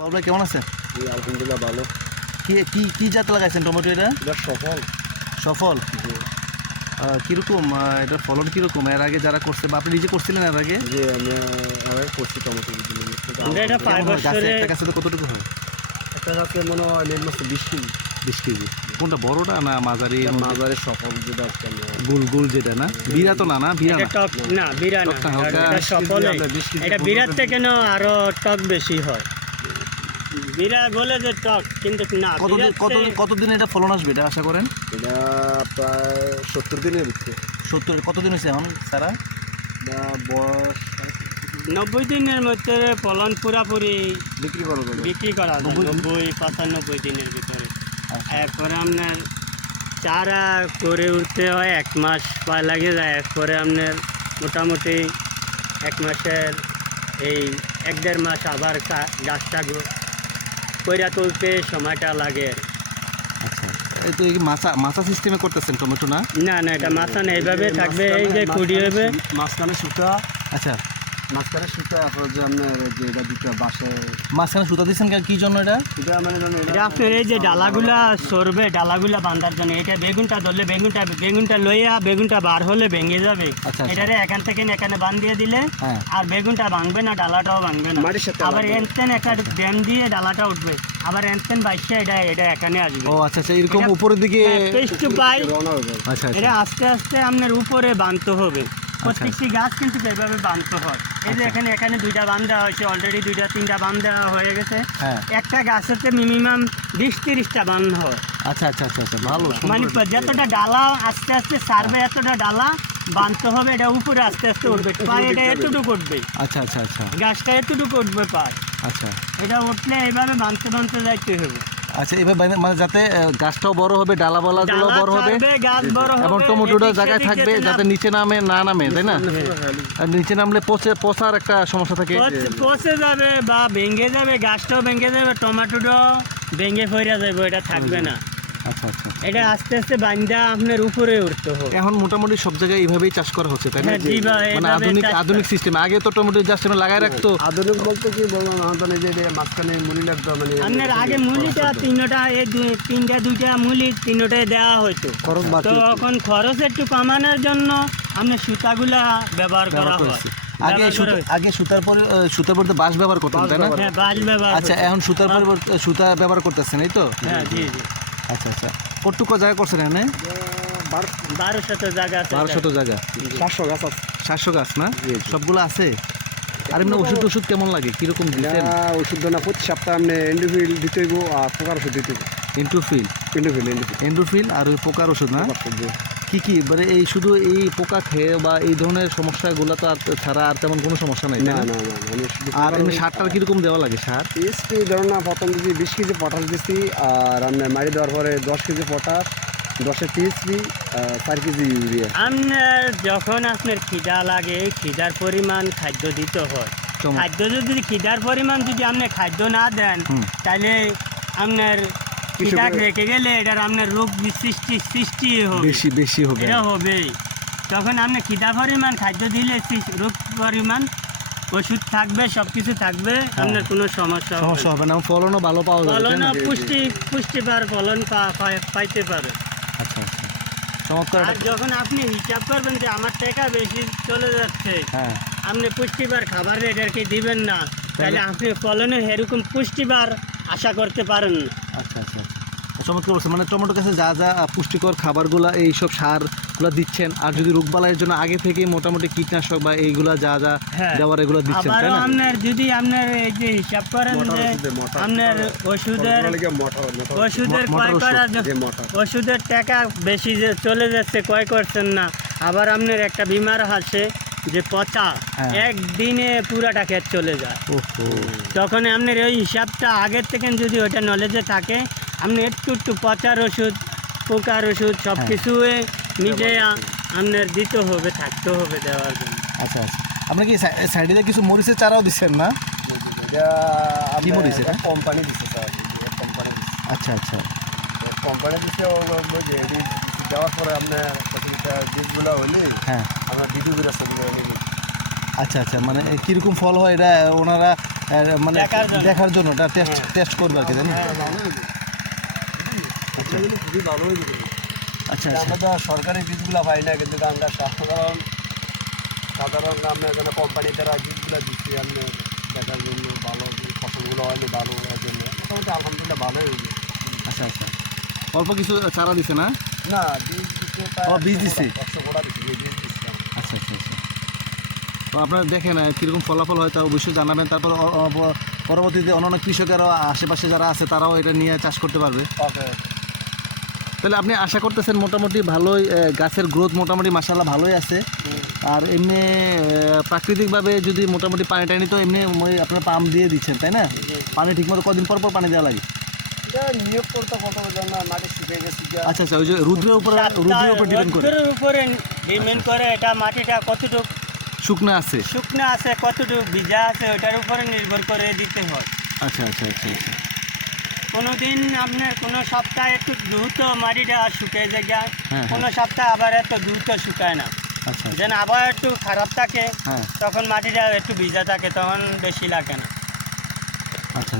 বাবু ভাই কেমন আছেন? আলহামদুলিল্লাহ ভালো। কি কি কি জাত লাগাইছেন টমেটো এটা? এটা সফল। সফল? কীরকম এটার ফলন কীরকম? এর আগে যারা করছে বা আপনি নিজে করছিলেন এর আগে? যে করছি টমেটো একটা গাছে কতটুকু হয়? একটা গাছে মনে হয় নিম্ন বিশ কেজি। বিশ কেজি। কোনটা বড়টা না মাঝারি? মাঝারে সফল যেটা গোল গোল যেটা না? বিরা তো না না? বিরা না? টক না বিরা না। সফলে এটা বিরার থেকে আরও টক বেশি হয়। বিরা বলে যে টক কিন্তু না কতদিন কতদিন এটা ফলন আসবে এটা আশা করেন এটা প্রায় সত্তর দিনের ভিতরে সত্তর কতদিন হয়েছে এখন সারা এটা বয়স নব্বই দিনের মধ্যে ফলন পুরাপুরি বিক্রি করা বিক্রি করা নব্বই? পঁচানব্বই দিনের ভিতরে আচ্ছা। এরপরে আপনার চারা করে উঠতে হয় এক মাস পা- লাগে যায় এরপরে আপনার মোটামুটি এক মাসের এই এক দেড় মাস আবার গাছটা কইরা তুলতে সময়টা লাগে। আচ্ছা এই তো এই মাছা মাছা সিস্টেমে করতেছেন টমেটো না? না না এটা মাছা না এইভাবে থাকবে এই যে খুঁড়ি হবে। মাঝখানে সুতা। আচ্ছা মাঝখানে সুতা এখন যে আপনার যে এটা দুটো বাসে। মাঝখানে সুতা দিচ্ছেন? কি জন্য এটা? এটা মানে এটা আপনার এই যে ডালাগুলা সরবে ডালাগুলা বাঁধার জন্য। এটা বেগুনটা ধরলে বেগুনটা বেগুনটা লইয়া বেগুনটা বার হলে ভেঙে যাবে। আচ্ছা, আচ্ছা। এটারে এখান থেকে এখানে বান দিয়ে দিলে হ্যাঁ। আর বেগুনটা ভাঙবে না ডালাটাও ভাঙবে না। আবার। এনতেন একটা ব্যাম দিয়ে ডালাটা উঠবে। আবার এনতেন বাইশে এটা এটা এখানে আসবে। ও আচ্ছা আচ্ছা এরকম উপরের দিকে হবে। আচ্ছা। এটা আস্তে আস্তে আপনার উপরে বাঁধতে হবে। প্রত্যেকটি গাছ কিন্তু এইভাবে বাঁধতে হয়। এই যে আচ্ছা। এখানে এখানে দুইটা বান দেওয়া হয়েছে অলরেডি দুইটা তিনটা বান দেওয়া হয়ে গেছে। হ্যাঁ। একটা গাছেতে মিনিমাম বিশ তিরিশটা বান হয়। আচ্ছা আচ্ছা আচ্ছা আচ্ছা ভালো মানে যতটা ডালা আস্তে আস্তে সারবে এতটা ডালা বাঁধতে হবে এটা উপরে আস্তে আস্তে উঠবে। পায়ে এটা এতটুকু উঠবে। আচ্ছা আচ্ছা আচ্ছা। গাছটা এতটুকু উঠবে পায়। আচ্ছা। এটা উঠলে এইভাবে বাঁধতে বাঁধতে যাইতে হবে। আচ্ছা এবার বাইরে- মানে যাতে গাছটাও বড় হবে ডালা বালা গুলো বড় হবে গাছ বড় এবং টমেটোটা জায়গায় থাকবে যাতে নিচে নামে না নামে তাই না? আর নিচে নামলে পচে পচার একটা সমস্যা থাকে। পচে- পচে যাবে বা ভেঙে যাবে গাছটাও ভেঙে যাবে টমেটোটাও ভেঙে ফেরা যাবে এটা থাকবে না। আচ্ছা আচ্ছা এটা আস্তে আস্তে বান্দা আপনার উপরে উঠতে হবে। এখন মোটামুটি সব জায়গায় এইভাবেই চাষ করা হচ্ছে তাই না? হ্যাঁ, মানে আধুনিক আধুনিক সিস্টেম আগে তো টমেটো জাস্ট লাগায় রাখতো। আধুনিক বলতে কি বলব আমাদের যে মাঝখানে মুড়ি লাগতো মানে আপনার আগে মুলিটা তিনটা এই দুই- তিনটা দুইটা মুলি তিনটায় দেওয়া হতো খরচ তো এখন খরচ একটু কমানোর জন্য আপনি সুতাগুলা ব্যবহার করা হয়। আগে। আগে সুতার পরে সুতার পরিবর্তে বাঁশ ব্যবহার করতেন তাই না? হ্যাঁ আচ্ছা এখন সুতার পরিবর্তে সুতা ব্যবহার করতেছেন এই তো? হ্যাঁ জি জি। আচ্ছা আচ্ছা। কতটুকু জায়গা করছেন এখানে? বারো শত জায়গা আছে। বারো শত জায়গা? গাছ আছে। সাতশো গাছ না। সবগুলো আছে? আর এমনি ওষুধ ওষুধ কেমন লাগে? কীরকম এটা ওষুধ না প্রতি সপ্তাহে আপনি এন্ডোফিল দিতে হইব আর পোকার ওষুধ দিতে হইব। এন্ড্রোফিল এন্ডোফিল এন্ডোফিল এন্ড্রোফিল আর ওই পোকার ওষুধ না? কি কি? মানে এই শুধু এই পোকা খেয়ে বা এই ধরনের সমস্যাগুলো তো আর ছাড়া আর তেমন কোনো সমস্যা নাই না তাই না না? না না, আমি শুধু আর এমনি সারটার কীরকম দেওয়া লাগে সার? টিএসপি ধরুন না প্রথম দিদি বিশ কেজি পটাশ দিচ্ছি আর আপনার মারি দেওয়ার পরে দশ কেজি পটাশ দশে টিএসপি চার কেজি ইউরিয়া। আপনার যখন আপনার খিদা লাগে এই খিদার পরিমাণ খাদ্য দিতে হয়। খাদ্য যদি খিদার পরিমাণ যদি আপনি খাদ্য না দেন তাহলে আপনার খিদা রেখে গেলে এটার আপনার রোগ সৃষ্টি সৃষ্টি হবে। বেশি বেশি হবে। এটা হবেই তখন আপনি খিদা পরিমাণ খাদ্য দিলে রোগ পরিমাণ ওষুধ থাকবে সব কিছু থাকবে আপনার কোনো সমস্যা হবে সমস্যা না। হবে না। ফলনও ভালো পাওয়া যাবে ফলন পুষ্টি পুষ্টিবার ফলন পাইতে পারে। আচ্ছা আচ্ছা। চমৎকার আর যখন আপনি হিসাব করবেন যে আমার টাকা বেশি চলে যাচ্ছে হ্যাঁ। আপনি পুষ্টিবার খাবার রেটারকে দিবেন না তাহলে আপনি ফলনে এরকম পুষ্টিবার আশা করতে পারেন না। আচ্ছা আচ্ছা আচ্ছা। চমৎকার বলছে মানে টমেটো গাছে যা যা পুষ্টিকর খাবারগুলো এইসব সারগুলো দিচ্ছেন আর যদি রোগবালাইয়ের জন্য আগে থেকে মোটামুটি কীটনাশক বা এইগুলা যা যা হ্যাঁ। দেওয়ার এগুলো দিচ্ছেন তাই না? আপনার যদি আপনার এই যে হিসাব করেন যে আপনার ওষুধের ওষুধের ক্রয় করার জন্য ওষুধের টাকা বেশি যে চলে যাচ্ছে ক্রয় করছেন না। আবার আপনার একটা বিমার আছে যে পচা হ্যাঁ। একদিনে পুরাটা ক্ষেত চলে যায়। তখন আপনার ওই হিসাবটা আগের থেকে যদি ওটা নলেজে থাকে আপনি একটু একটু পচার ওষুধ পোকার ওষুধ সব হ্যাঁ। কিছু নিজে আপনার দিতে হবে থাকতে হবে দেওয়ার জন্য। আচ্ছা আচ্ছা। আপনি কি সাই- সাইডে কিছু মরিচের চারাও দিচ্ছেন না? এটা কি মরিচ এটা? কোম্পানি দিচ্ছে স্যার কোম্পানি আচ্ছা আচ্ছা। কোম্পানি দিচ্ছে দেওয়ার পরে আপনার জিপগুলো হলে হ্যাঁ। আমরা ভিডিও করে ছবি করে নিই। আচ্ছা আচ্ছা। মানে কীরকম ফল হয় এটা? ওনারা মানে দেখার জন্য। দেখার জন্য ওটা টেস্ট টেস্ট করবে আর কি জানি। খুবই ভালো হয়েছে আচ্ছা আচ্ছা। আমরা তো সরকারি বীজগুলো পাই না কিন্তু আমরা সাধারণ সাধারণ আমরা যেন কোম্পানি দ্বারা বীজগুলো দিচ্ছি আমরা দেখার জন্য ভালো ফসলগুলো হয়নি ভালো হওয়ার জন্য। মোটামুটি আলহামদুলিল্লাহ ভালোই হয়েছে। আচ্ছা আচ্ছা। অল্প কিছু চারা দিছে না? না বীজ দিচ্ছে বীজ দিছে? একশো গোড়া দিচ্ছে বীজ দিচ্ছিলাম আচ্ছা আচ্ছা আচ্ছা। তো আপনারা দেখেন কীরকম ফলাফল হয় তা অবশ্যই জানাবেন। তারপর পরবর্তীতে অন্যান্য কৃষকেরও আশেপাশে যারা আছে তারাও এটা নিয়ে চাষ করতে পারবে। তাহলে আপনি আশা করতেছেন মোটামুটি ভালোই গাছের গ্রোথ মোটামুটি মাসাল্লাহ ভালোই আছে। আর এমনি প্রাকৃতিকভাবে যদি মোটামুটি পানি টানি তো এমনি ওই আপনারা পাম্প দিয়ে দিচ্ছেন তাই না? পানি ঠিকমতো কদিন পর পর পানি দেওয়া লাগে? আচ্ছা আচ্ছা ওই যে রুদ্রের উপরে রুদ্রের উপর ডিপেন্ড করে। উপরে ডিপেন্ড করে এটা মাটিটা কতটুকু শুকনো আছে? শুকনো আছে কতটুকু ভিজা আছে ওটার উপরে নির্ভর করে দিতে হয়। আচ্ছা আচ্ছা আচ্ছা আচ্ছা। কোনো দিন আপনার কোনো সপ্তাহে একটু দ্রুত মাটিটা শুকিয়ে যায় হ্যাঁ, কোনো সপ্তাহে আবার এত দ্রুত শুকায় না। আচ্ছা। যেন আবার একটু খারাপ থাকে হ্যাঁ। তখন মাটিটা একটু ভিজা থাকে তখন বেশি লাগে না। আচ্ছা।